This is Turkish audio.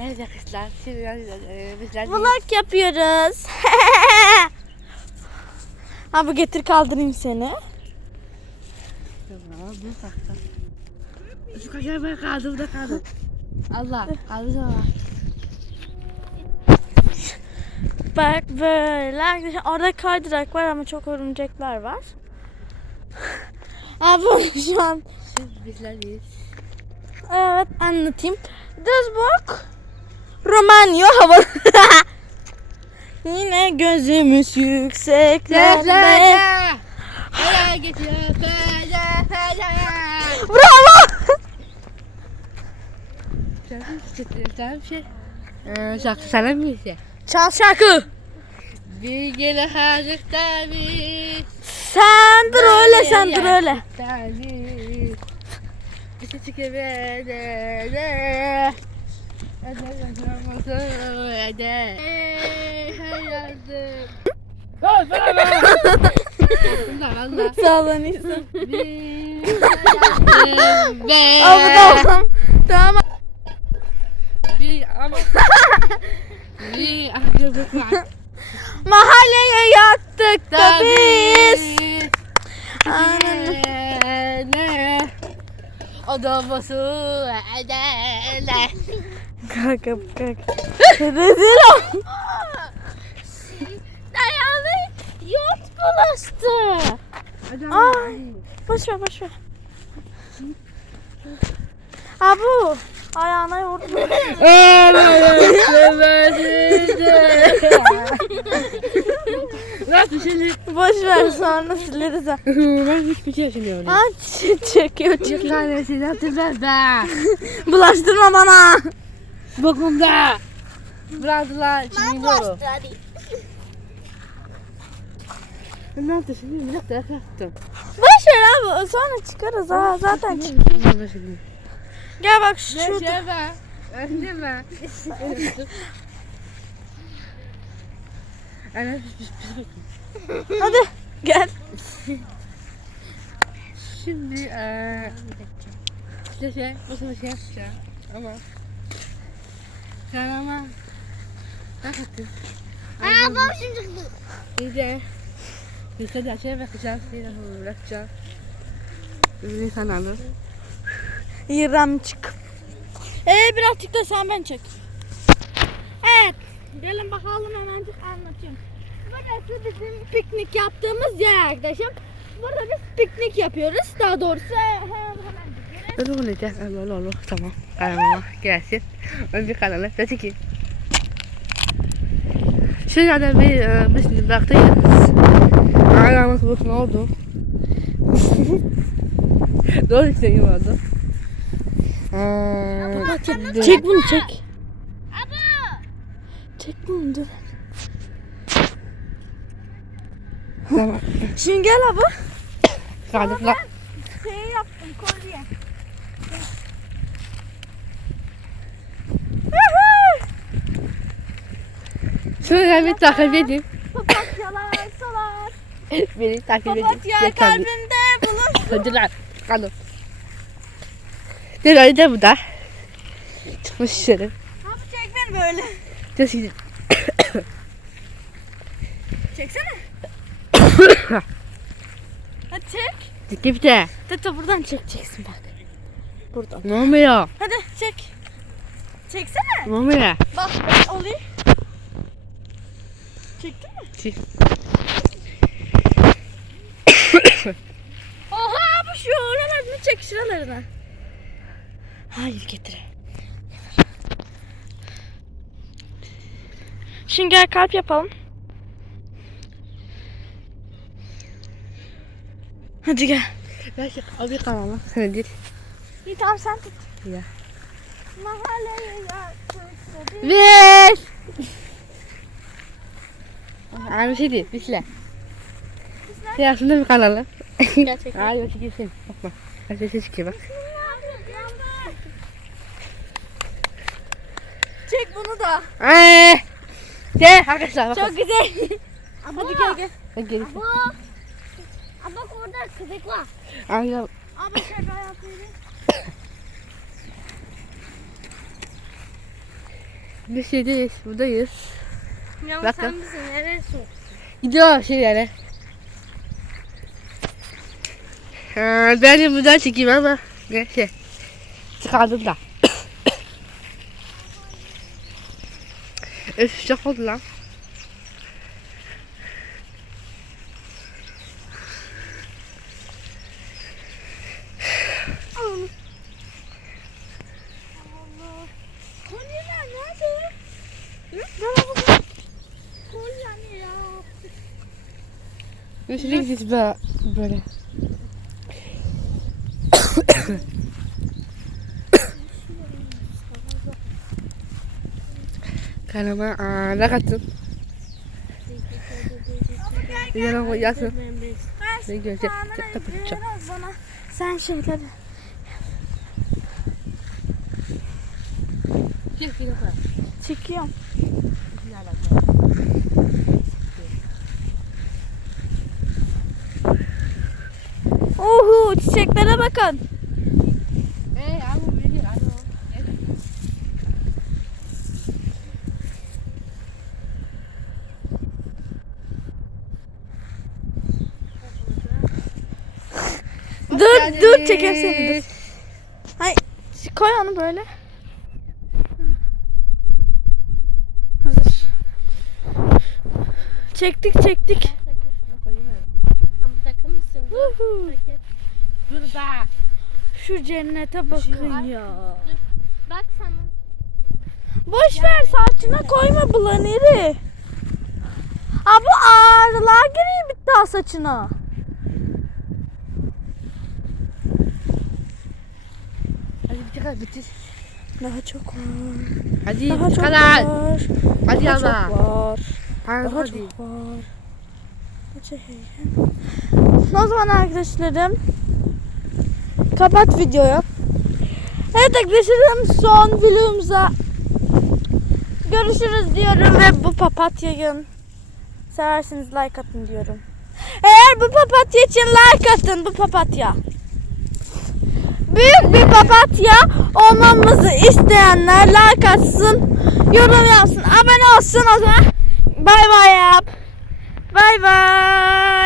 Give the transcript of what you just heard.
Arkadaşlar şimdi e, bizler Vlog yapıyoruz. Abi getir kaldırayım seni. Tamam bu sakta. Şu kaşar ben kaldım da kaldım. Allah kaldı da Bak böyle arkadaşlar orada kaydırak var ama çok örümcekler var. Abi şu an Şimdi bizlerleyiz. evet anlatayım. Duisburg Romanya hava. Yine gözümüz yükseklerde. Bravo. Bir şey. Ee, şarkı sana mı ise? Çal şarkı. Bir gele hazırda bir. Sen dur öyle sen dur öyle. Tabii. Bir şey Sağ olun iyisin. Bir hayaldim ve- Abi tamam. Mahalleye yattık da biz. Ne? Adaması edele. Kanka kanka. Rezil ol. Dayanı yurt bulaştı. Ay. Boş ver boş ver. Abu. Ayağına vurdu. Nasıl şimdi? Boş ver sonra sileriz. ha. Ben hiçbir şey yaşamıyorum. Ha ç- çekiyor Bir çekiyor. tanesini hatırlar da. Bulaştırma bana. Bokumda. Bıraktılar şimdi yolu. Ne yaptın şimdi? Bir dakika yaktım. Boş ver abi sonra çıkarız ha zaten çık. Gel bak şurada. Yaşama. Önleme. Ana pis pis pis. Hadi gel. Şimdi eee şey, bu şey yapacağım ama sen ama bak hakkı. Aa şimdi çıktı. İyice işte de şey bakacağım, seni bırakacağım. Bir kanalı. İrem çık. Ee birazcık da sen ben çek. Evet. Gelin bakalım hemencik anlatayım. Burası bizim piknik yaptığımız yer arkadaşım. Burada biz piknik yapıyoruz. Daha doğrusu hem hemencik yeri. Ben onu diyeceğim. Allah Allah tamam. Kanalıma gelsin. Ön bir kanalı. Dedi ki. Şurada bir e, biz şimdi bıraktıyız. Ayağımız bak ne oldu? Doğru işte gibi oldu. Çek bunu çek. Çek bunu dur. Şimdi gel abi. Kaldık lan. Şey yaptım Şuraya bir takip edin. Papatyalar salar. Beni takip edin. Papatya kalbimde bulun. Hadi lan. Kalın. Dur öyle bu da. Çıkmış dışarı. Abi çek beni böyle. Dur şimdi. Çeksene. Hadi çek. Dik bir de. Tata buradan çekeceksin bak. Buradan. Ne oluyor? Hadi çek. Çeksene. Ne oluyor? Bak olayım. Çektin mi? Çek. Oha bu şu oralarını çek şuralarını. Hayır getir. Şimdi gel kalp yapalım. Hadi gel. Bir kanalı. Sen değil. İyi tamam sen tut. Ya. Mahalleye yaktık dedi. Aa bir şey değil. Bisle. Şey aslında bir kanalı. Gerçekten. Aa yok çekilsin. Bakma. Her şey çıkıyor bak. Çek bunu da. Eee. Gel arkadaşlar bakın. Çok güzel. Hadi gel gel. Ben gelip. Bu. Aa bak orada köpek var. Ya. Abi şaka yapıyorum. Bir şeydeyiz. Buradayız. Ya Bakın. sen bizi nereye soktun? Gidiyor şeylere. Ha, ben de buradan çekeyim ama neyse. Çıkardım da. Öf çok oldu lan. Kolyeler nerede? Bana bakın. Kolye ya. Üstüne gideceğiz böyle. böyle. Kanama aa, ne kattın? Yana koyarsın. Ne. Biraz bana. Sen şeyleri. Çekiyorum. Biliyor. Dur dur çekersene dur. Hay koy onu böyle. Hazır. Çektik çektik. Tam takım mısın? Dur da. Şu cennete bakın ya. Bak sana. Boş ver saçına koyma bulaniri. Aa bu ağrılar giriyor bitti daha saçına. Hadi bir çıkar bitir. Daha çok var. Hadi Daha çok çıkar. var. Hadi Daha ama. çok var. Hadi. Daha hadi. çok var. Hadi. O zaman arkadaşlarım kapat videoyu. Evet arkadaşlarım son vlogumuza görüşürüz diyorum ve bu papatyayı seversiniz like atın diyorum. Eğer bu papatya için like atın bu papatya. Büyük bir papatya olmamızı isteyenler like atsın, yorum yapsın, abone olsun o zaman. Bay bay yap. Bay bay.